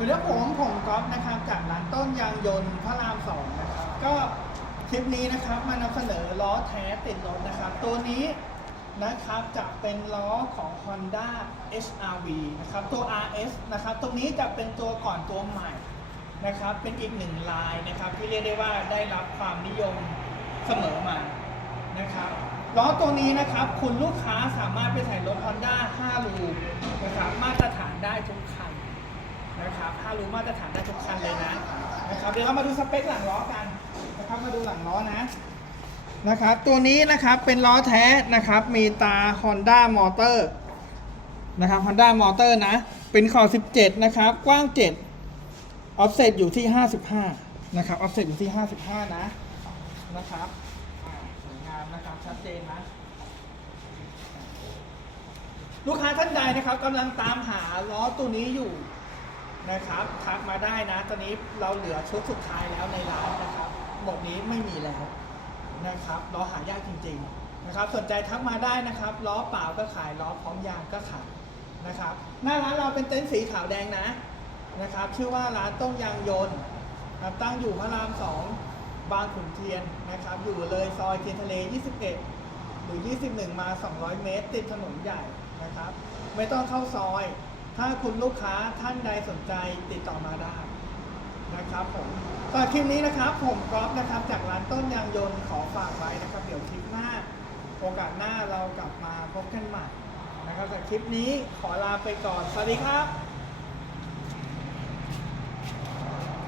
สวัสดีครับผมผมก๊อฟนะครับจากร้านต้นยางยนต์พระรามสองนะครับก็คลิปนี้นะครับมานำเสนอล้อแท้ติดรถนะครับ ตัวนี้นะครับจะเป็นล้อของ Honda HRV นะครับตัว RS นะครับตรงนี้จะเป็นตัวก่อนตัวใหม่นะครับเป็นอีกหนึ่งลายนะครับที่เรียกได้ว่าได้รับความนิยมเสมอมานะครับล้อตัวนี้นะครับคุณลูกค้าสามารถไปใส่รถ Honda 5รูนะครับมาตรฐานได้ทุกคัน นะครับถ้ารู้มาตรฐานได้ทุกคันเลยนะนะครับเดี๋ยวเรามาดูสเปคหลังล้อกันนะครับมาดูหลังล้อนะนะครับ ตัวนี้นะครับเป็นล้อแท้นะครับ มีตา Honda Motor นะครับ Honda Motor นะ เป็นขอบ 17 นะครับ กว้าง 7 offset อยู่ที่ 55 นะครับ offset อยู่ที่ 55 นะ นะครับสวยงามนะครับ ชัดเจนนะ ลูกค้าท่านใดนะครับกำลังตามหาล้อตัวนี้อยู่ นะครับทักมาได้นะ ตอนนี้เราเหลือชุดสุดท้ายแล้วในร้านนะครับหมดนี้ไม่มีแล้วนะครับล้อหายากจริง ๆนะครับ สนใจทักมาได้นะครับล้อเปล่าก็ขายล้อพร้อมยางก็ขายนะครับ หน้าร้านเราเป็นเต็นท์สีขาวแดงนะนะครับ ชื่อว่าร้านต้มยางยนต์นะครับตั้งอยู่พระรามสองบางขุนเทียนนะครับ อยู่เลยซอยเทียนทะเล 21 หรือ 21 มา 200 เมตร ติดถนนใหญ่นะครับ ไม่ต้องเข้าซอย ถ้าคุณลูกค้าท่านใดสนใจติดต่อมาได้นะครับผมสำหรับคลิปนี้นะครับผมกรอฟนะครับ จากร้านต้นยางยนต์ขอฝากไว้นะครับ เดี๋ยวคลิปหน้า โอกาสหน้าเรากลับมาพบกันใหม่นะครับจากคลิปนี้ขอลาไปก่อน สวัสดีครับ